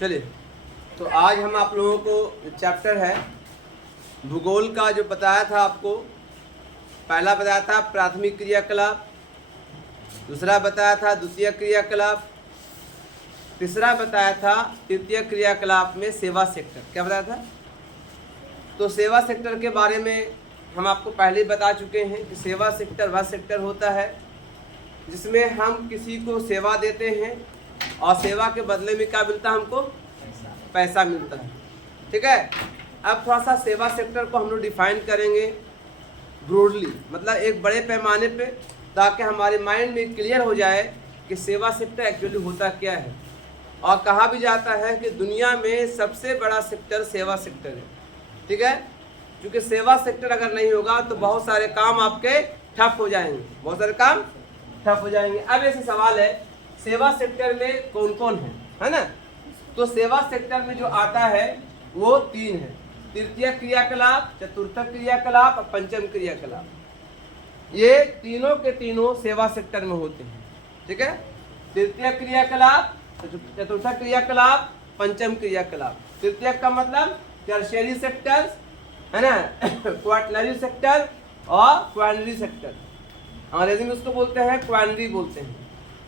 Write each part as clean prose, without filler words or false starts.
चलिए, तो आज हम आप लोगों को चैप्टर है भूगोल का जो बताया था आपको। पहला बताया था प्राथमिक क्रियाकलाप, दूसरा बताया था द्वितीय क्रियाकलाप, तीसरा बताया था तृतीय क्रियाकलाप में सेवा सेक्टर। क्या बताया था? तो सेवा सेक्टर के बारे में हम आपको पहले ही बता चुके हैं कि सेवा सेक्टर वह सेक्टर होता है जिसमें हम किसी को सेवा देते हैं और सेवा के बदले में क्या मिलता है? हमको पैसा मिलता है। ठीक है, अब थोड़ा सा सेवा सेक्टर को हम लोग डिफाइन करेंगे ब्रॉडली, मतलब एक बड़े पैमाने पे, ताकि हमारे माइंड में क्लियर हो जाए कि सेवा सेक्टर एक्चुअली होता क्या है। और कहा भी जाता है कि दुनिया में सबसे बड़ा सेक्टर सेवा सेक्टर है। ठीक है, क्योंकि सेवा सेक्टर अगर नहीं होगा तो बहुत सारे काम आपके ठप हो जाएंगे, बहुत सारे काम ठप हो जाएंगे। अब ऐसे सवाल है, सेवा सेक्टर में कौन कौन है ना? तो सेवा सेक्टर में जो आता है वो 3 है, तृतीय क्रियाकलाप, चतुर्थ क्रियाकलाप और पंचम क्रियाकलाप। ये तीनों के तीनों सेवा सेक्टर में होते हैं। ठीक है, तृतीय क्रियाकलाप, चतुर्थ क्रियाकलाप, पंचम क्रियाकलाप। तृतीय का मतलब टर्शियरी सेक्टर है ना, क्वाटरनरी सेक्टर और क्वाइनरी सेक्टर। अंग्रेजी में उसको बोलते हैं क्वाइनरी बोलते हैं,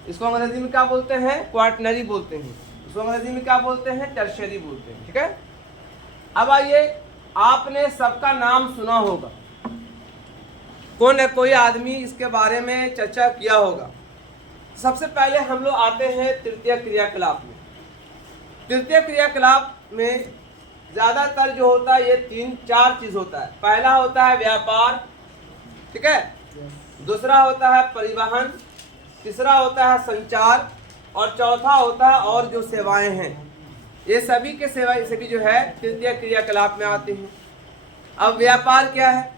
इसको अंग्रेजी में क्या बोलते हैं? क्वाटरनरी बोलते हैं, इसको अंग्रेजी में क्या बोलते हैं? टर्शियरी बोलते हैं। ठीक है, अब आइए, आपने सबका नाम सुना होगा, कौन है कोई आदमी इसके बारे में चर्चा किया होगा। सबसे पहले हम लोग आते हैं तृतीय क्रियाकलाप में। तृतीय क्रियाकलाप में ज्यादातर जो होता है ये 3-4 चीज होता है। पहला होता है व्यापार, ठीक है, दूसरा होता है परिवहन, तीसरा होता है संचार और चौथा होता है और जो सेवाएं हैं। ये सभी के सेवाएं सभी जो है तृतीय क्रियाकलाप में आते हैं। अब व्यापार क्या है?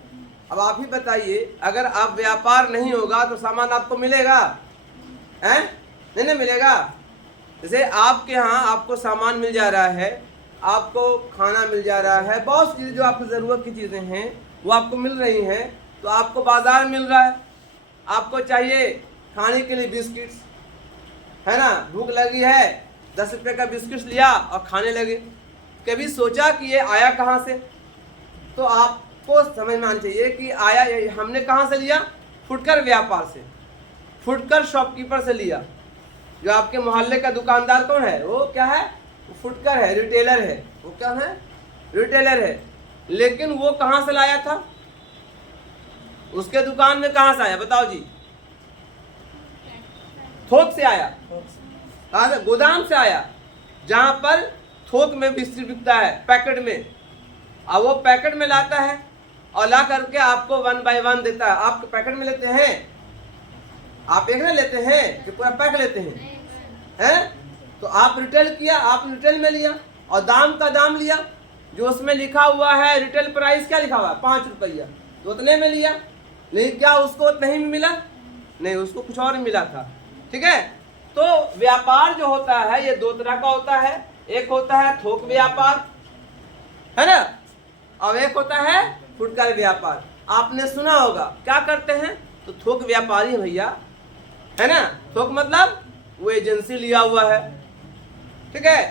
अब आप ही बताइए, अगर आप व्यापार नहीं होगा तो सामान आपको मिलेगा? हैं? नहीं मिलेगा। जैसे आपके यहाँ आपको सामान मिल जा रहा है, आपको खाना मिल जा रहा है, बहुत सी चीज़ें जो आपको ज़रूरत की चीज़ें हैं वो आपको मिल रही हैं। तो आपको बाजार मिल रहा है, आपको चाहिए खाने के लिए बिस्किट्स, है ना, भूख लगी है, 10 रुपये का बिस्किट्स लिया और खाने लगे। कभी सोचा कि ये आया कहाँ से? तो आपको समझ में आना चाहिए कि आया हमने कहाँ से लिया? फुटकर व्यापार से, फुटकर शॉपकीपर से लिया। जो आपके मोहल्ले का दुकानदार कौन है? वो क्या है? वो फुटकर है, रिटेलर है। वो क्या है? रिटेलर है। लेकिन वो कहाँ से लाया था? उसके दुकान में कहाँ से आया? बताओ जी। थोक से आया, कहाँ से? गोदाम से आया, जहाँ पर थोक में बिस्किट बिकता है पैकेट में। अब वो पैकेट में लाता है और ला करके आपको 1 बाय 1 देता है। आप पैकेट में लेते हैं, आप एक ना लेते हैं कि पूरा पैक लेते हैं? तो आप रिटेल किया, आप रिटेल में लिया और दाम का दाम लिया। जो उसमें लिखा हुआ है रिटेल प्राइस, क्या लिखा हुआ है? 5 रुपया, तो उतने में लिया। लेकिन क्या उसको उतना ही मिला? नहीं, उसको कुछ और मिला था। ठीक है, तो व्यापार जो होता है ये 2 तरह का होता है। एक होता है थोक व्यापार, है ना, और एक होता है फुटकर व्यापार। आपने सुना होगा, क्या करते हैं? तो थोक व्यापारी भैया, है ना, थोक मतलब वो एजेंसी लिया हुआ है। ठीक है,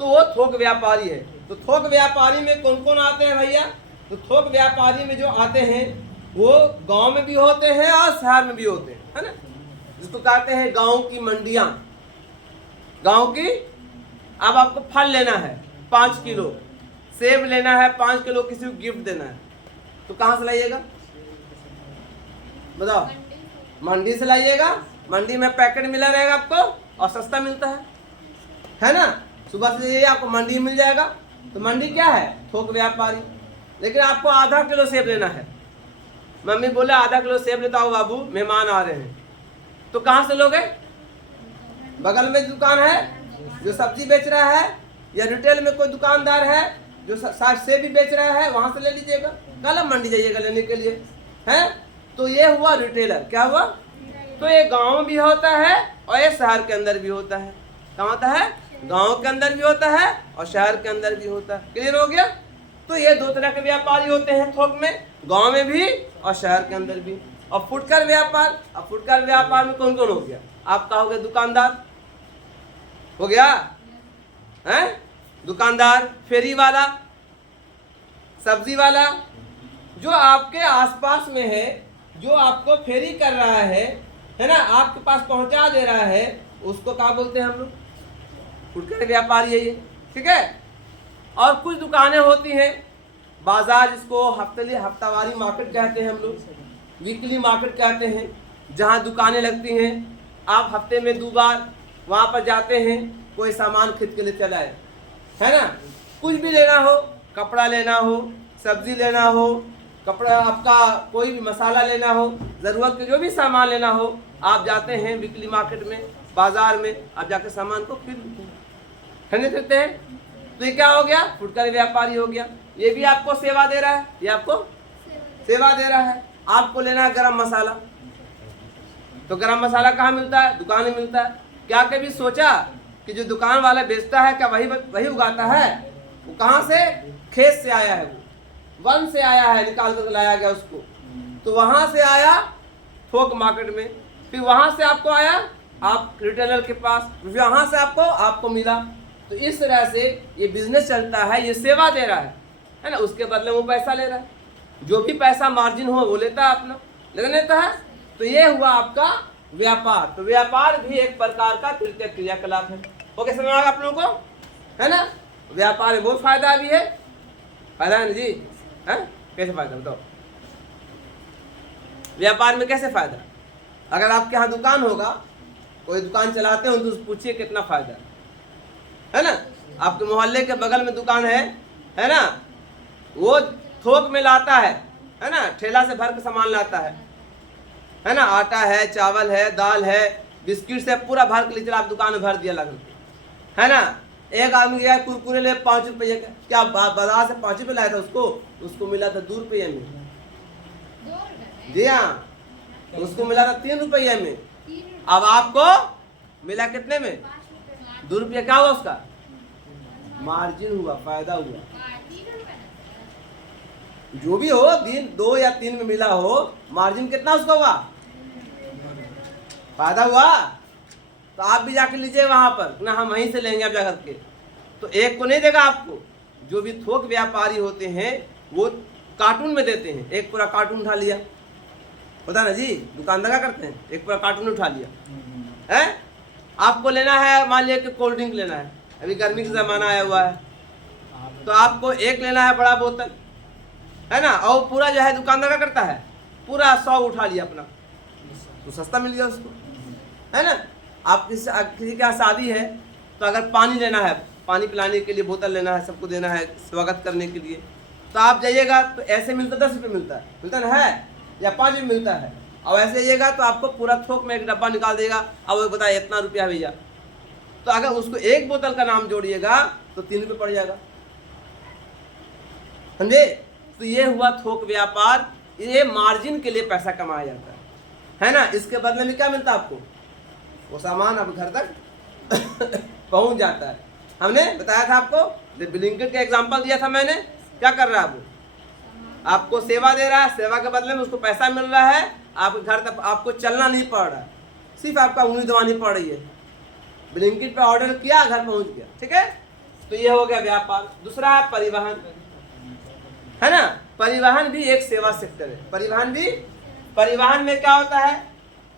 तो वो थोक व्यापारी है। तो थोक व्यापारी में कौन कौन आते हैं भैया? तो थोक व्यापारी में जो आते हैं वो गांव में भी होते हैं और शहर में भी होते हैं, है ना, जिसको कहते हैं गांव की मंडियां। गांव की, अब आपको फल लेना है 5 किलो, सेब लेना है 5 किलो, किसी को गिफ्ट देना है, तो कहाँ से लाइएगा? बताओ। मंडी से लाइएगा। मंडी में पैकेट मिला रहेगा आपको और सस्ता मिलता है ना। सुबह से जाइए, आपको मंडी मिल जाएगा। तो मंडी क्या है? थोक व्यापारी। लेकिन आपको आधा किलो सेब लेना है, मम्मी बोले आधा किलो सेब लेता हूँ बाबू, मेहमान आ रहे हैं, तो कहाँ से लोगे? बगल में दुकान है जो सब्जी बेच रहा है, या रिटेल में कोई दुकानदार है जो सेब भी बेच रहा है, वहां से ले लीजिएगा। कल मंडी जाइएगा लेने के लिए, है। तो ये हुआ रिटेलर। क्या हुआ? तो ये गांव भी होता है और ये शहर के अंदर भी होता है। क्या होता है? गांव के अंदर भी होता है और शहर के अंदर भी होता है। क्लियर हो गया? तो ये 2 तरह के व्यापारी होते हैं थोक में, गांव में भी और शहर के अंदर भी। और फुटकर व्यापार, अब फुटकर व्यापार में कौन कौन हो गया? आपका हो गया दुकानदार, हो गया हैं, दुकानदार, फेरी वाला, सब्जी वाला, जो आपके आसपास में है, जो आपको फेरी कर रहा है ना, आपके पास पहुंचा दे रहा है, उसको क्या बोलते हैं हम लोग? फुटकर व्यापारी है ये, ठीक है। और कुछ दुकानें होती हैं बाजार, जिसको हफ्तावारी मार्केट कहते हैं हम लोग, वीकली मार्केट कहते हैं, जहां दुकानें लगती हैं। आप हफ्ते में 2 बार वहां पर जाते हैं, कोई सामान खरीद के लिए चलाए, है ना। कुछ भी लेना हो, कपड़ा लेना हो, सब्जी लेना हो, कपड़ा आपका कोई भी मसाला लेना हो, ज़रूरत के जो भी सामान लेना हो, आप जाते हैं वीकली मार्केट में, बाजार में, आप जाकर सामान को खरीदते हैं। तो ये क्या हो गया? फुटकर व्यापारी हो गया। ये भी आपको सेवा दे रहा है, ये आपको सेवा दे रहा है। आपको लेना है गरम मसाला, तो गरम मसाला कहाँ मिलता है? दुकान में मिलता है। क्या कभी सोचा कि जो दुकान वाला बेचता है क्या वही उगाता है? वो कहाँ से? खेत से आया है, वो वन से आया है, निकाल कर लाया गया उसको, तो वहां से आया थोक मार्केट में, फिर वहां से आपको आया आप रिटेलर के पास, वहां से आपको मिला। तो इस तरह से ये बिजनेस चलता है, ये सेवा दे रहा है ना, उसके बदले वो पैसा ले रहा है। जो भी पैसा मार्जिन हो वो लेता है, अपना लेता है। तो ये हुआ आपका व्यापार। तो व्यापार भी एक प्रकार का तृतीय क्रियाकलाप है। ओके, समझ आ गया आप लोगों को, है ना। व्यापार में बहुत फायदा भी है, फायदा है ना जी, है? कैसे फायदा बताओ? व्यापार में कैसे फायदा? अगर आपके यहाँ दुकान होगा, कोई दुकान चलाते हो, तो पूछिए कितना फायदा है ना। आपके मोहल्ले के बगल में दुकान है ना, वो थोक में लाता है ना, ठेला से भर के सामान लाता है ना, आटा है, चावल है, दाल है, बिस्किट से पूरा भर के ले चला, आप दुकान में भर दिया लगा, है ना। एक आदमी गया कुरकुरे ले 5 रुपये का, क्या बाजार से 5 रुपये लाया था, उसको मिला था 2 रुपये में। जी हाँ, उसको मिला था 3 रुपये में। अब आपको मिला कितने में? 2 रुपये। क्या हुआ उसका? मार्जिन हुआ, फायदा हुआ। जो भी हो, दिन 2 या 3 में मिला हो, मार्जिन कितना उसका हुआ? फायदा हुआ। तो आप भी जाकर लीजिए वहां पर ना, हम वहीं से लेंगे आप जाकर के। तो एक को नहीं देगा आपको। जो भी थोक व्यापारी होते हैं वो कार्टून में देते हैं। एक पूरा कार्टून उठा लिया, पता ना जी, दुकानदार क्या करते हैं, एक पूरा कार्टून उठा लिया है। आपको लेना है, मान लिया कि कोल्ड ड्रिंक लेना है, अभी गर्मी का जमाना आया हुआ है, तो आपको एक लेना है बड़ा बोतल, है ना। और पूरा जो है दुकानदार क्या करता है, पूरा 100 उठा लिया अपना, तो सस्ता मिल गया उसको, है ना। आप किसी के यहाँ शादी है, तो अगर पानी लेना है, पानी पिलाने के लिए बोतल लेना है, सबको देना है स्वागत करने के लिए, तो आप जाइएगा तो ऐसे मिलता 10 रुपये मिलता है या 5 रुपये मिलता है। और ऐसे जाइएगा तो आपको पूरा थोक में एक डब्बा निकाल देगा, अब वो बताए इतना रुपया भैया। तो अगर उसको एक बोतल का नाम जोड़िएगा तो 3 रुपये पड़ जाएगा, समझे। तो ये हुआ थोक व्यापार। ये मार्जिन के लिए पैसा कमाया जाता है ना। इसके बदले में क्या मिलता है आपको? वो सामान अब घर तक पहुंच जाता है। हमने बताया था आपको, ब्लिंकिट का एग्जांपल दिया था मैंने। क्या कर रहा है वो? आपको सेवा दे रहा है, सेवा के बदले में उसको पैसा मिल रहा है, आपके घर तक आपको चलना नहीं पड़ रहा है, सिर्फ आपका उंगली दबानी पड़ रही है। ब्लिंकिट पे ऑर्डर किया, घर पहुंच गया, ठीक है। तो ये हो गया व्यापार। दूसरा है परिवहन, है ना। परिवहन भी एक सेवा सेक्टर है। परिवहन में क्या होता है,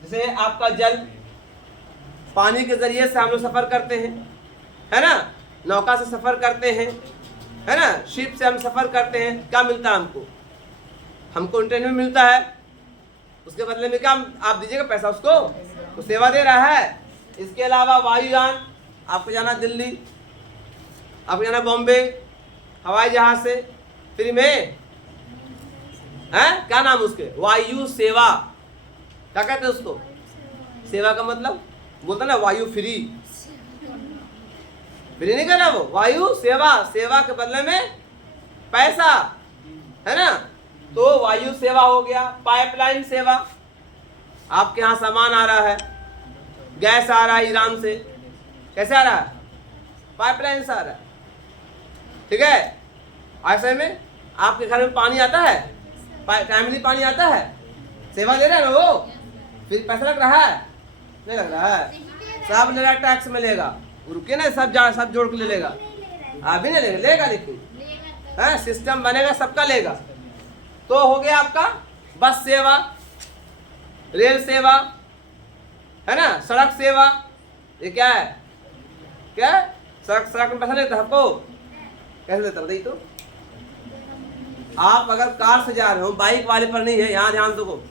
जैसे आपका जल, पानी के जरिए से हम लोग सफर करते हैं, है ना, नौका से सफर करते हैं, है ना, शिप से हम सफर करते हैं। क्या मिलता है हमको इंटरनेट में मिलता है, उसके बदले में क्या आप दीजिएगा पैसा उसको, तो सेवा दे रहा है। इसके अलावा वायुयान, आपको जाना दिल्ली, आपको जाना बॉम्बे, हवाई जहाज से फ्री में, है क्या नाम उसके, वायु सेवा। क्या कहते हैं उसको? सेवा का मतलब बोलता ना वायु फ्री नहीं करना, वो वायु सेवा, सेवा के बदले में पैसा, है ना। तो वायु सेवा हो गया। पाइपलाइन सेवा, आपके यहाँ सामान आ रहा है, गैस आ रहा है ईरान से, कैसे आ रहा है? पाइपलाइन से आ रहा है, ठीक है। ऐसे में आपके घर में पानी आता है, टाइमली पानी आता है, सेवा दे रहे हैं ना वो, फिर पैसा लग रहा है? नहीं लग रहा है। सब लेगा टैक्स में लेगा, रुके ना, सब जोड़ के ले लेगा। अभी नहीं लेगा, लेगा लेकिन है सिस्टम बनेगा, सबका लेगा। तो हो गया आपका बस सेवा, रेल सेवा, है ना, सड़क सेवा। ये क्या है? क्या है? सड़क में पैसा लेता है आपको? कैसे लेता बताइए तो? आप अगर कार से जा रहे हो, बाइक वाले पर नहीं है, यहाँ ध्यान दो,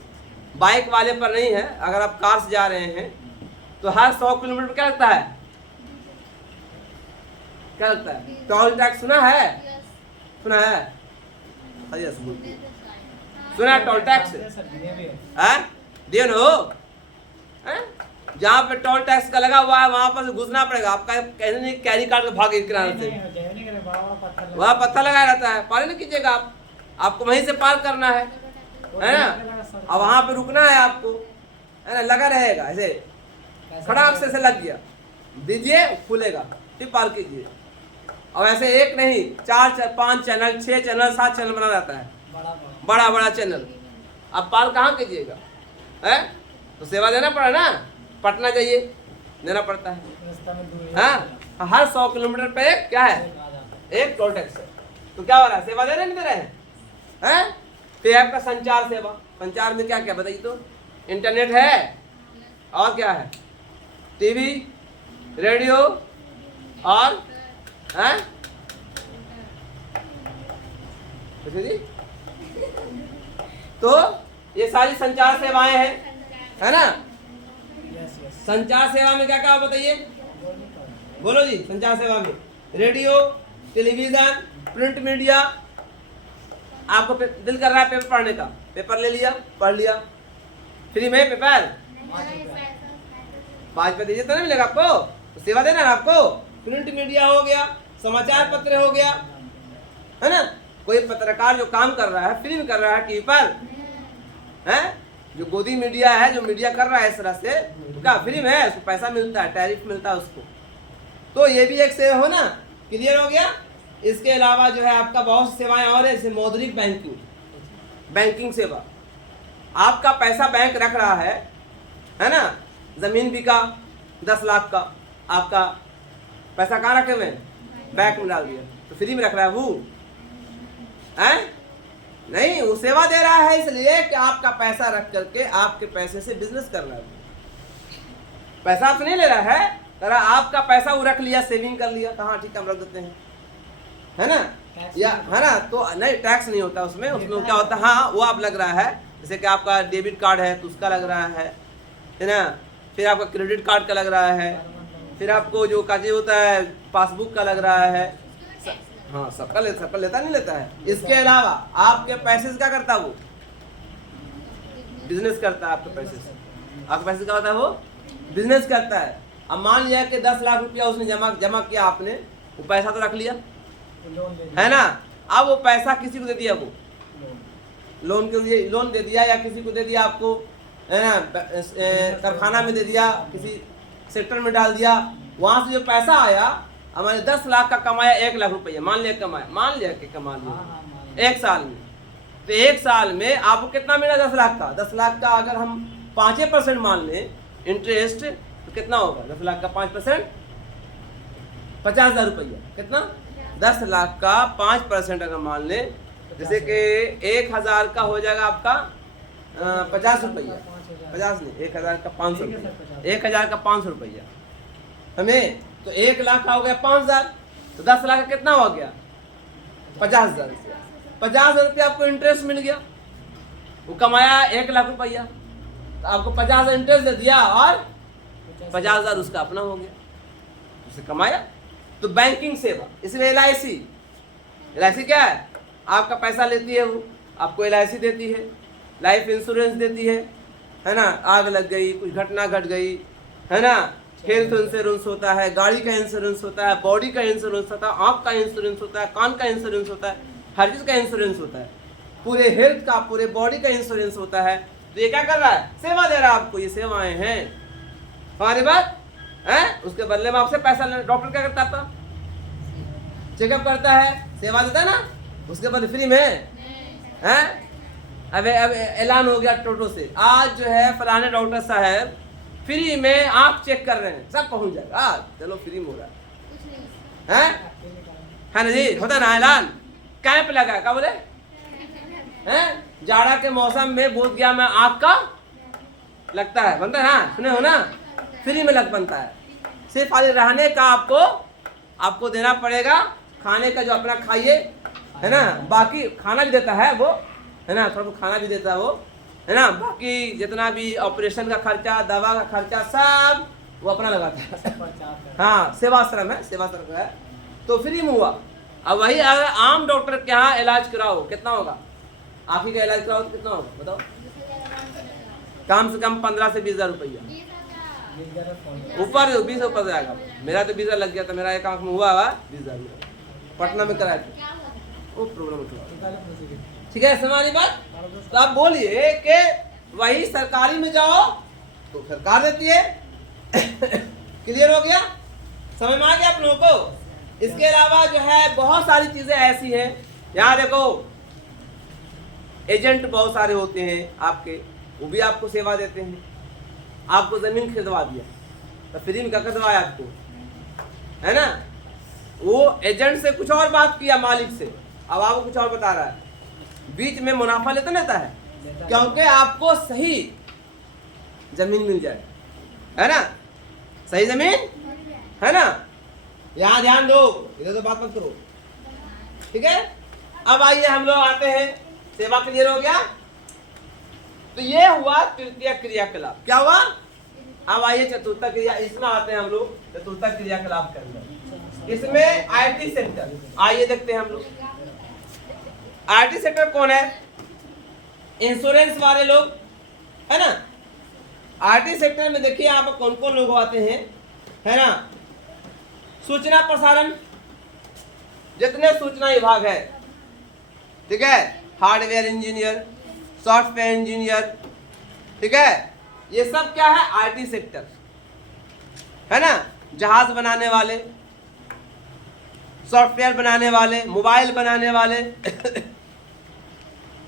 बाइक वाले पर नहीं है। अगर आप कार से जा रहे हैं तो हर 100 किलोमीटर क्या लगता है? क्या लगता है? टोल टैक्स सुना है? सुना है? अरे सुना है टोल टैक्स? दिए नो? जहाँ पे टोल टैक्स का लगा हुआ है वहां पर घुसना पड़ेगा। आपका कहने नहीं कैरी कार्ड भागे किनारे से, वहाँ पत्थर लगाया रहता है, पार नहीं कीजिएगा आप, आपको वहीं से पार करना है ना। अब वहां पे रुकना है आपको, है ना, लगा रहेगा ऐसे, खड़ाक से लग गया, दीजिए खुलेगा, फिर पार कीजिए। और ऐसे एक नहीं, 4 5 चैनल, 6 चैनल, 7 चैनल बना रहता है, बड़ा चैनल। आप पार कहाँ कीजिएगा? है तो सेवा देना पड़ा ना, पटना जाइए देना पड़ता है। हाँ, हर 100 किलोमीटर पे क्या है? एक टोल टैक्स है। तो क्या हो रहा है? सेवा दे रहे नहीं दे रहे हैं? फिर आपका संचार सेवा, संचार में क्या क्या बताइए तो? इंटरनेट है, और क्या है? टीवी, रेडियो, और हैं जी? तो ये सारी संचार सेवाएं हैं, है ना। संचार सेवा में क्या क्या बताइए? बोलो जी। संचार सेवा में रेडियो, टेलीविजन, प्रिंट मीडिया। आपको दिल कर रहा है पेपर पढ़ने का, पेपर ले लिया, पढ़ लिया, फ्री में पेपर 5 रुपये दीजिए तो नहीं मिलेगा आपको, तो सेवा देना है आपको। प्रिंट मीडिया हो गया, समाचार पत्र हो गया, है ना। कोई पत्रकार जो काम कर रहा है, फ्री में कर रहा है टीवी पर, है जो गोदी मीडिया है, जो मीडिया कर रहा है इस तरह से, क्या फ्री में है, उसको पैसा मिलता है, टैरिफ मिलता है उसको। तो ये भी एक सेवा हो ना, क्लियर हो गया। इसके अलावा जो है आपका बहुत सी सेवाएं और है, जैसे मौद्रिक बैंकिंग, बैंकिंग सेवा। आपका पैसा बैंक रख रहा है ना, जमीन बिका 10 लाख का, आपका पैसा कहाँ रखे हुए? बैंक में डाल दिया, तो फ्री में रख रहा है वो, है नहीं, वो सेवा दे रहा है इसलिए कि आपका पैसा रख करके आपके पैसे से बिजनेस कर रहा है। पैसा आपसे नहीं ले रहा है, तरह आपका पैसा वो रख लिया, सेविंग कर लिया, कहाँ ठीक हम रख देते हैं, है ना, या है ना। तो नहीं, टैक्स नहीं होता उसमें क्या होता है? हाँ, वो आप लग रहा है, जैसे कि आपका डेबिट कार्ड है तो उसका लग रहा है ना, फिर आपका क्रेडिट कार्ड का लग रहा है, फिर आपको जो कागज होता है पासबुक का लग रहा है। हाँ, सबका लेता नहीं लेता है। इसके अलावा आपके पैसे से क्या करता है? वो बिजनेस करता है आपके पैसे से। आपके पैसे क्या होता है? वो बिजनेस करता है। अब मान लिया कि 10 लाख रुपया उसने जमा किया, आपने वो पैसा तो रख लिया, है ना। अब वो पैसा किसी को दे दिया, वो लोन के लिए लोन दे दिया, या किसी को दे दिया आपको, है ना, कारखाना में दे दिया, किसी सेक्टर में डाल दिया। वहां से जो पैसा आया, हमारे 10 लाख का कमाया 1 लाख रुपया, मान लिया कि कमा लिया 1 साल में, तो 1 साल में आपको कितना मिला? 10 लाख का। 10 लाख का अगर हम 5% मान लें इंटरेस्ट, तो कितना होगा? 10 लाख का 5% 50,000 रुपया। कितना? 10 लाख का 5% अगर मान लें, जैसे कि 1,000 का हो जाएगा आपका 50 रुपया, 50 नहीं, 1,000 का 500 रुपया, 1,000 का 500 रुपया हमें, तो 1 लाख का हो गया 5,000, तो 10 लाख का कितना हो गया? 50,000 रुपया। 50,000 रुपया आपको इंटरेस्ट मिल गया। वो कमाया 1 लाख रुपया, तो आपको 50,000 इंटरेस्ट दे दिया और 50,000 उसका अपना हो गया, उसे कमाया। तो बैंकिंग सेवा, इसलिए LIC क्या है? आपका पैसा लेती है वो, आपको LIC देती है, लाइफ इंश्योरेंस देती है ना। आग लग गई, कुछ घटना घट गई, है ना, हेल्थ इंश्योरेंस होता है, गाड़ी का इंश्योरेंस होता है, बॉडी का इंश्योरेंस होता है, आँख का इंश्योरेंस होता है, कान का इंश्योरेंस होता है, हर चीज़ का इंश्योरेंस होता है, पूरे हेल्थ का, पूरे बॉडी का इंश्योरेंस होता है। तो ये क्या कर रहा है? सेवा दे रहा है आपको। ये सेवाएं हैं हमारी बात है। उसके बदले में आपसे पैसा लेना। डॉक्टर क्या करता है? आपका चेकअप करता है, सेवा देता है ना, उसके बाद फ्री में है। अब ऐलान हो गया टोटो से, आज जो है फलाने डॉक्टर साहब फ्री में आंख चेक कर रहे हैं, सब पहुंच जाएगा। चलो फ्री में हो रहा है ना जी, होता ना ऐलान। कैंप लगा, क्या बोले हैं, जाड़ा के मौसम में बोध गया में आंख का लगता है, बनता है ना, सुने हो ना, फ्री में लग बनता है। सिर्फ खाली रहने का आपको देना पड़ेगा, खाने का जो अपना खाइए, है ना, बाकी खाना भी देता है वो, है ना, थोड़ा खाना भी देता है वो, है ना, बाकी जितना भी ऑपरेशन का खर्चा, दवा का खर्चा, सब वो अपना लगाता है। हाँ, सेवाश्रम है, सेवाश्रम का है, तो फ्री में हुआ। अब वही अगर आम डॉक्टर के यहाँ इलाज कराओ कितना होगा, आँखी का इलाज कराओ तो कितना होगा बताओ, कम से कम 15 से 20 हज़ार रुपया ऊपर, 20 ऊपर जाएगा। मेरा तो 20 हज़ार लग गया था, मेरा एक आँख में हुआ 20 हज़ार, पटना में कराया था, वो प्रॉब्लम। ठीक है, समानी बात। तो आप बोलिए कि वही सरकारी में जाओ तो सरकार देती है। क्लियर हो गया, समझ में आ गया आप लोगों को। इसके अलावा जो है बहुत सारी चीजें ऐसी हैं, यहाँ देखो एजेंट बहुत सारे होते हैं आपके, वो भी आपको सेवा देते हैं। आपको जमीन खरीदवा दिया तो फ्री में क्या करवाया आपको, है ना, वो एजेंट से कुछ और बात किया मालिक से, अब आपको कुछ और बता रहा है, बीच में मुनाफा लेता है, क्योंकि आपको सही जमीन मिल जाए, है ना, सही जमीन, है ना। यहाँ ध्यान दो, इधर तो बात मत करो, ठीक है। अब आइए हम लोग आते हैं, सेवा क्लियर हो गया, तो ये हुआ तृतीय क्रियाकलाप। क्या हुआ, अब आइए चतुर्थ क्रिया, इसमें आते हैं हम लोग चतुर्थ क्रियाकलाप के अंदर। इसमें आईटी सेक्टर, आइए देखते हैं हम लोग। आईटी सेक्टर कौन है, इंश्योरेंस वाले लोग, है ना। आईटी सेक्टर में देखिए आप कौन कौन लोग आते हैं, है ना, सूचना प्रसारण, जितने सूचना विभाग है, ठीक है, हार्डवेयर इंजीनियर, सॉफ्टवेयर इंजीनियर, ठीक है, ये सब क्या है, आईटी सेक्टर, है ना। जहाज बनाने वाले, सॉफ्टवेयर बनाने वाले, मोबाइल बनाने वाले,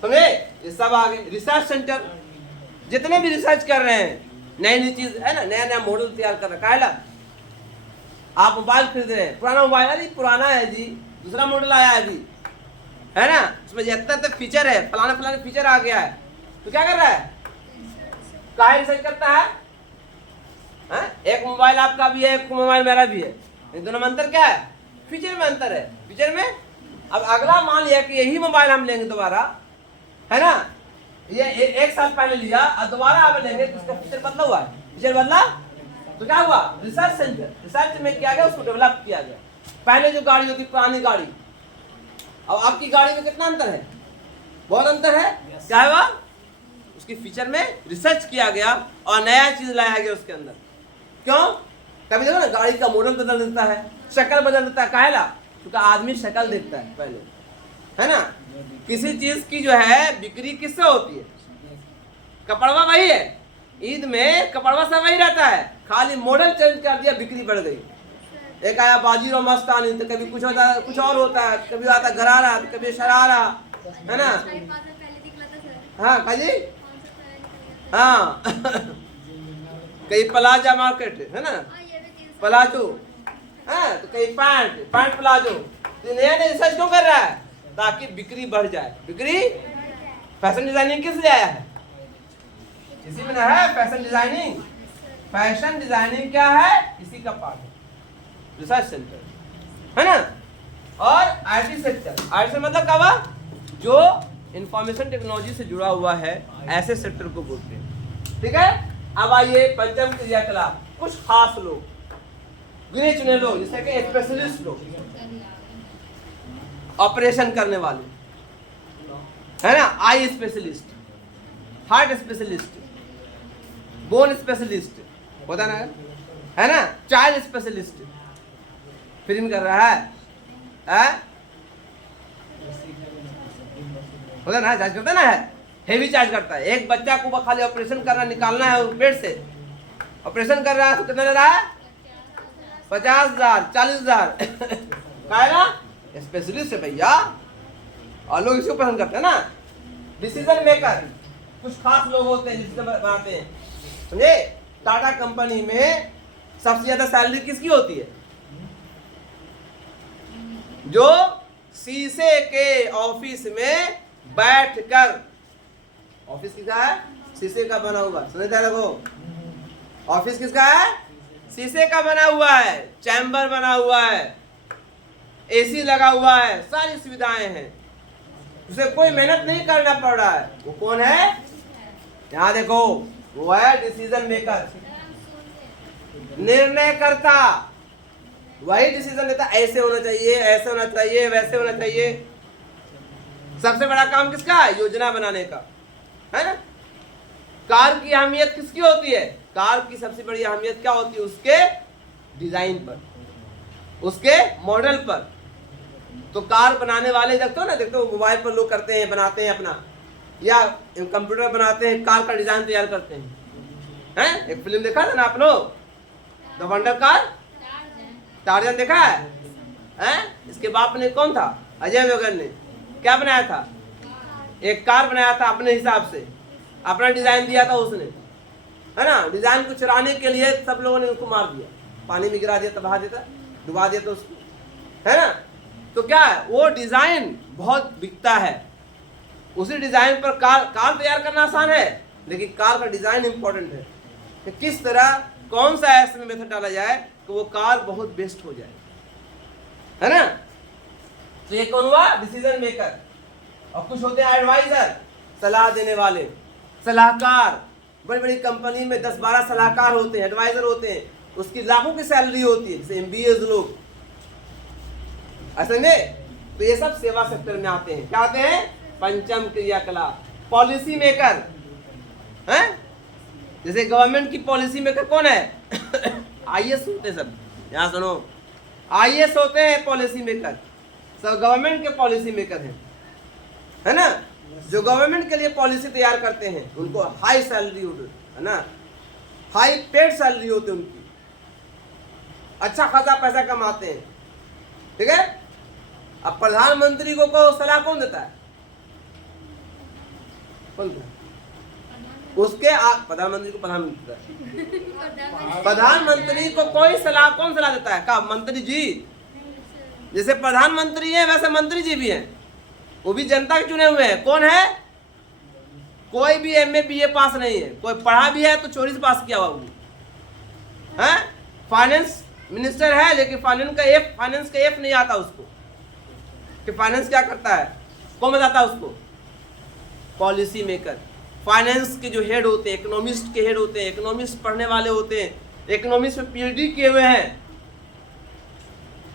समझे, ये सब आ गए। रिसर्च सेंटर, जितने भी रिसर्च कर रहे हैं, नई नई चीज, है ना, नया नया मॉडल तैयार कर रहा है। आप मोबाइल खरीद रहे हैं, पुराना मोबाइल है, पुराना है जी, दूसरा मॉडल आया है अभी, है ना, उसमें जितना फीचर है, फलाने फीचर आ गया है, तो क्या कर रहा है, काहे रिसर्च करता है, एक मोबाइल आपका भी है, एक मोबाइल मेरा भी है, इन दोनों में अंतर क्या है, फीचर में अंतर है, फीचर में। अब अगला मान लिया कि यही मोबाइल हम लेंगे दोबारा, है ना, ये एक साल पहले लिया और दोबारा आप लेंगे तो उसका फीचर बदला हुआ है, फीचर बदला, तो क्या हुआ, रिसर्च सेंटर, रिसर्च में किया गया, उसको डेवलप किया गया। पहले जो गाड़ी होती, पुरानी गाड़ी, अब आपकी गाड़ी में कितना अंतर है, बहुत अंतर है। क्या हुआ, उसकी फीचर में रिसर्च किया गया और नया चीज लाया गया उसके अंदर। क्यों, कभी देखो ना गाड़ी का मॉडल बदल देता है, शक्ल बदल देता है, काहेला, क्योंकि आदमी शक्ल देखता है पहले, है ना। किसी चीज की जो है बिक्री किससे होती है, कपड़वा वही है, ईद में कपड़वा सब वही रहता है, खाली मॉडल चेंज कर दिया, बिक्री बढ़ गई। एक आया बाजीरो मस्तानी, तो कभी कुछ होता है, कुछ और होता है, कभी आता गरारा, तो कभी शरारा, है ना। हाँ काजी, हाँ कहीं प्लाजा मार्केट, है ना, प्लाजो, हाँ, तो कहीं पैंट प्लाजो, तो नया नया रिसर्च क्यों कर रहा है, ताकि बिक्री बढ़ जाए। बिक्री, फैशन डिजाइनिंग किस लिए आया है, इसी में ना है फैशन डिजाइनिंग। फैशन डिजाइनिंग क्या है, इसी का पार्ट है, रिसर्च सेंटर, है ना। और आईटी सेक्टर, आईटी से मतलब क्या हुआ, जो इंफॉर्मेशन टेक्नोलॉजी से जुड़ा हुआ है, ऐसे सेक्टर को बोलते हैं, ठीक है। अब आइए पंचम क्रियाकलाप, कुछ खास लोग, गिने चुने लोग, जैसे कि स्पेशलिस्ट लोग, ऑपरेशन करने वाले, है ना, eye specialist, heart specialist, bone specialist होता है ना, चाइल्ड स्पेशलिस्ट, फिल्म कर रहा है, होता ना, चार्ज करता ना है, हेवी चार्ज करता है। एक बच्चा को खाली ऑपरेशन करना, निकालना है पेट से, ऑपरेशन कर रहा है तो कितना ले रहा है, 50,000 40,000 का है ना, स्पेशलिस्ट है भैया, और लोग इसको पसंद करते हैं ना, डिसीजन मेकर कुछ खास लोग होते हैं डिसीजन बनाते हैं, समझे। टाटा कंपनी में सबसे ज्यादा सैलरी किसकी होती है? जो शीशे के ऑफिस में बैठकर, ऑफिस किसका है? शीशे का बना हुआ, समझते लगो। ऑफिस किसका है? शीशे का बना हुआ है, चैम्बर बना हुआ है, एसी लगा हुआ है, सारी सुविधाएं हैं, उसे कोई मेहनत नहीं करना पड़ रहा है। वो कौन है? यहाँ देखो, वो है डिसीजन मेकर, निर्णय करता, वही डिसीजन लेता, ऐसे होना चाहिए, ऐसे होना चाहिए, वैसे होना चाहिए। सबसे बड़ा काम किसका है? योजना बनाने का, है ना। कार की अहमियत किसकी होती है? कार की सबसे बड़ी अहमियत क्या होती है? उसके डिजाइन पर, उसके मॉडल पर। तो कार बनाने वाले देखते हो ना, देखते हो मोबाइल पर लोग करते हैं, बनाते हैं अपना, या कंप्यूटर बनाते हैं, कार का डिजाइन तैयार करते हैं। एक फिल्म देखा था ना आप लोग, द वंडर कार, टार्जन देखा है? इसके बाप ने कौन था? अजय देवगन ने क्या बनाया था? एक कार बनाया था अपने हिसाब से, अपना डिजाइन दिया था उसने, है ना। डिजाइन को चुराने के लिए सब लोगों ने उसको मार दिया, पानी में गिरा दिया, तबाह देता, डुबा दिया तो उसको, है ना। तो क्या है, वो डिजाइन बहुत बिकता है। उसी डिजाइन पर कार तैयार करना आसान है, लेकिन कार का डिजाइन इंपॉर्टेंट है कि किस तरह, कौन सा ऐसे मेथड डाला जाए कि वो कार बहुत बेस्ट हो जाए, है ना। तो ये कौन हुआ? Decision maker. और कुछ होते हैं एडवाइजर, सलाह देने वाले, सलाहकार। बड़ी बड़ी कंपनी में 10-12 सलाहकार होते हैं, एडवाइजर होते हैं, उसकी लाखों की सैलरी होती है, जैसे MBA लोग, ऐसे में। तो ये सब सेवा सेक्टर में आते हैं। क्या आते हैं? पंचम क्रियाकलाप। पॉलिसी मेकर है, जैसे गवर्नमेंट की पॉलिसी मेकर कौन है? IAS होते हैं सब, यहाँ सुनो, IAS होते हैं पॉलिसी मेकर, सब गवर्नमेंट के पॉलिसी मेकर हैं, है ना। जो गवर्नमेंट के लिए पॉलिसी तैयार करते हैं उनको हाई सैलरी होती है ना, हाई पेड सैलरी होती है उनकी, अच्छा खासा पैसा कमाते हैं, ठीक है। अब प्रधानमंत्री को सलाह कौन देता है? कौन देता है? उसके प्रधानमंत्री को प्रधानमंत्री को कोई सलाह, कौन सलाह देता है? का मंत्री जी। जैसे प्रधानमंत्री है वैसे मंत्री जी भी हैं, वो भी जनता के चुने हुए हैं। कौन है? कोई भी MA BA पास नहीं है, कोई पढ़ा भी है तो चोरी से पास किया हुआ वो है। फाइनेंस मिनिस्टर है, लेकिन फाइनेंस का F नहीं आता उसको कि फाइनेंस क्या करता है, कौन बताता है उसको? Policy maker. फाइनेंस के जो हेड होते हैं, इकोनॉमिस्ट के हेड होते हैं, इकोनॉमिस्ट पढ़ने वाले होते हैं, इकोनॉमिस्ट में PhD किए हुए हैं,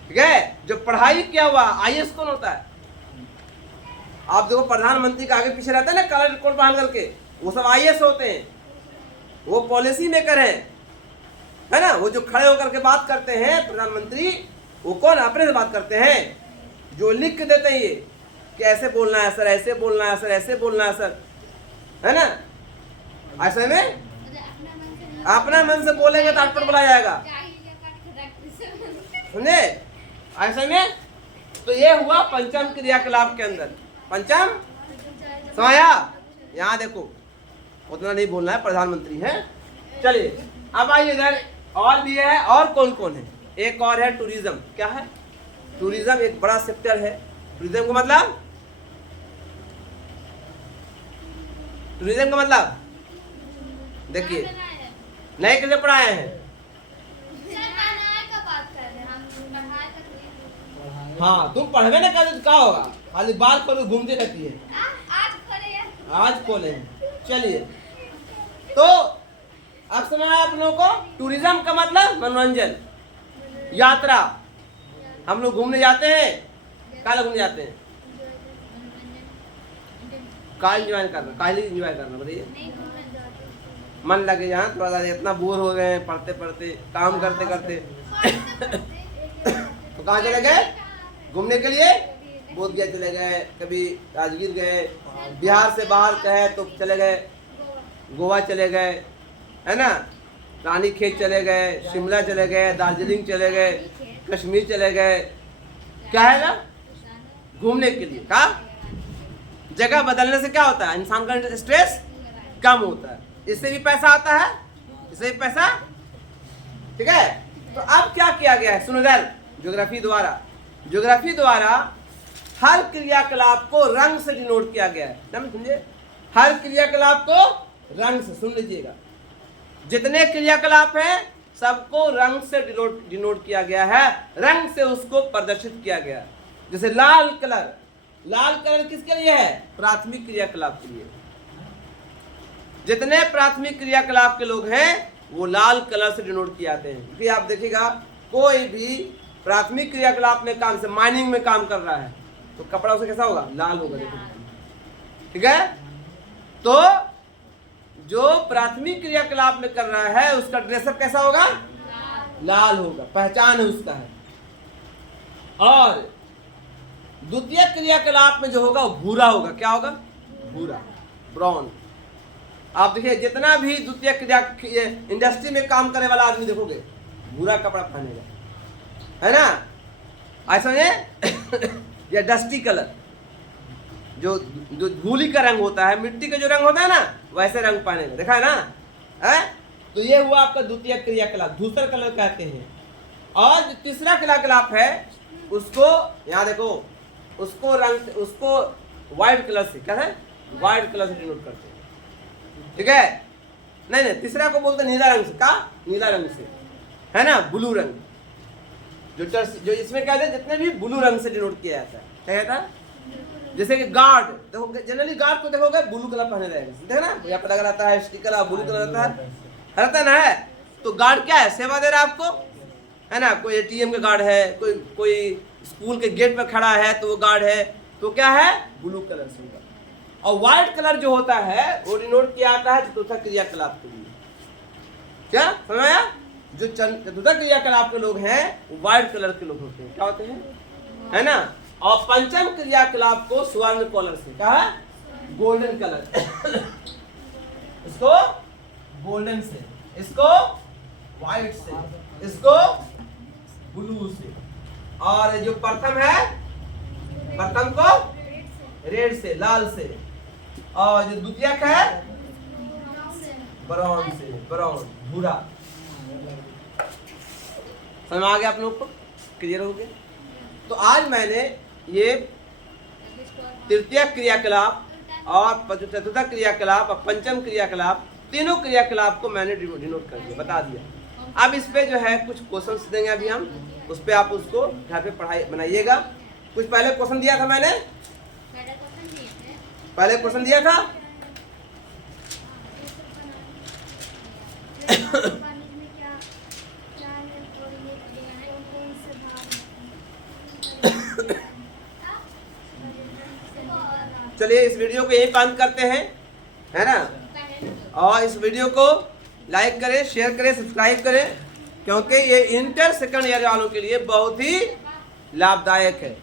ठीक है। जो पढ़ाई किया हुआ IAS कौन होता है? आप देखो प्रधानमंत्री का आगे पीछे रहता है ना काला कोट पहन करके, वो सब IAS होते हैं, वो पॉलिसी मेकर हैं, है ना। वो जो खड़े होकर के बात करते हैं प्रधानमंत्री, वो कौन? अपने से बात करते हैं, जो लिख के देते हैं ये कि ऐसे बोलना है सर, ऐसे बोलना है सर, ऐसे बोलना है सर, है ना। ऐसे में अपना मन से बोलेंगे तो अटपट बोला जाएगा, समझे। ऐसे में तो ये हुआ पंचम क्रियाकलाप के अंदर। पंचम समाया, यहाँ देखो, उतना नहीं बोलना है, प्रधानमंत्री है। चलिए अब आइए इधर, और भी है, और कौन कौन है? एक और है टूरिज्म। क्या है? टूरिज्म एक बड़ा सेक्टर है। टूरिज्म का मतलब, टूरिज्म का मतलब देखिए, नए कैसे पढ़ाए हैं? हाँ, तुम पढ़वे ना कर क्या होगा, खाली बाल पर घूमती रहती है। आज खोले हैं। चलिए, तो अब समझ आया आप लोगों को। टूरिज्म का मतलब मनोरंजन, यात्रा। हम लोग घूमने जाते हैं, कहाँ घूमने जाते हैं? कहाँ एंजॉय करना, कहाँ एंजॉय करना बताइए? मन लगे यहाँ, थोड़ा सा इतना बोर हो गए हैं पढ़ते पढ़ते, काम करते करते तो कहाँ चले गए घूमने के लिए? बोधगया चले गए, कभी राजगीर गए, बिहार से बाहर कहे तो चले गए गोवा चले गए, है ना, रानी खेत चले गए, शिमला चले गए, दार्जिलिंग चले गए, कश्मीर चले गए। क्या है ना, घूमने के लिए। कहा जगह बदलने से क्या होता है, इंसान का स्ट्रेस कम होता है, इससे भी पैसा आता है, इससे भी पैसा, ठीक है। तो अब क्या किया गया है, सुनो इधर, ज्योग्राफी द्वारा हर क्रियाकलाप को रंग से डिनोट किया गया है, समझे, हर क्रियाकलाप को रंग से, सुन लीजिएगा, जितने क्रियाकलाप हैं सबको रंग से डिनोट किया गया है, रंग से उसको प्रदर्शित किया गया है। जैसे लाल कलर किसके लिए है, प्राथमिक क्रियाकलाप के लिए। जितने प्राथमिक क्रियाकलाप के लोग हैं वो लाल कलर से डिनोट किए जाते हैं। क्योंकि आप देखिएगा कोई भी प्राथमिक क्रियाकलाप में काम से, माइनिंग में काम कर रहा है तो कपड़ा उसे कैसा होगा, लाल होगा, ठीक है। तो जो प्राथमिक क्रियाकलाप में कर रहा है उसका ड्रेसअप कैसा होगा, लाल होगा, पहचान है उसका है। और द्वितीय क्रियाकलाप में जो होगा वो भूरा होगा, क्या होगा, भूरा, ब्राउन। आप देखिए जितना भी द्वितीय क्रिया इंडस्ट्री में काम करने वाला आदमी देखोगे भूरा कपड़ा पहनेगा, है ना, ऐसा है या डस्टी कलर, जो धूली का रंग होता है, मिट्टी का जो रंग होता है ना, वैसे रंग पहनेगा, देखा है ना, है। तो ये हुआ आपका द्वितीय क्रियाकलाप, धूसर कलर कहते हैं। और जो तीसरा क्रियाकलाप है उसको यहाँ देखो, उसको व्हाइट कलर से, क्या है, व्हाइट कलर से डिनोट करते हैं, ठीक है। नहीं, तीसरा को बोलते हैं नीला रंग से, का नीला रंग से, है ना, ब्लू रंग, जो इसमें क्या है, जितने भी ब्लू रंग से डिनोट किया जाता है, क्या कहता है। जैसे कि गार्ड देखो, जनरली गार्ड को देखोगे ब्लू कलर पहने रहेगा, देखो ना, यहाँ पर लगा रहता है स्टिकर, ब्लू कलर रहता है ना, है। तो गार्ड क्या है, सेवा दे रहा है आपको, है ना। कोई एटीएम का गार्ड है, कोई स्कूल के गेट पर खड़ा है तो वो गार्ड है, तो क्या है, ब्लू कलर से होगा। और व्हाइट कलर जो होता है वो डिनोट किया जाता है चतुर्थ क्रियाकलाप के लिए, क्या समझ आया। जो चतुर्थ क्रियाकलाप के लोग हैं वो व्हाइट कलर के लोग होते हैं, क्या होते हैं, है ना। और पंचम क्रियाकलाप को स्वर्ण कलर से, क्या है, गोल्डन कलर, इसको गोल्डन से, इसको व्हाइट से, इसको ब्लू से। और जो प्रथम है, प्रथम को रेड से, लाल से। और जो द्वितीयक है ब्राउन से, ब्राउन, भूरा। समझ आ गया आप लोग को, क्लियर हो गया। तो आज मैंने ये तृतीय क्रियाकलाप और चतुर्थ क्रियाकलाप और पंचम क्रियाकलाप, तीनों क्रियाकलाप को मैंने डिनोट कर दिया, बता दिया। अब इस पे जो है कुछ क्वेश्चंस देंगे अभी हम, उस पे आप उसको घर पे पढ़ाई बनाइएगा। कुछ पहले क्वेश्चन दिया था मैंने, पहले क्वेश्चन दिया था चलिए इस वीडियो को यही बंद करते हैं, है ना। और इस वीडियो को लाइक करें, शेयर करें, सब्सक्राइब करें, क्योंकि ये इंटर सेकंड ईयर वालों के लिए बहुत ही लाभदायक है।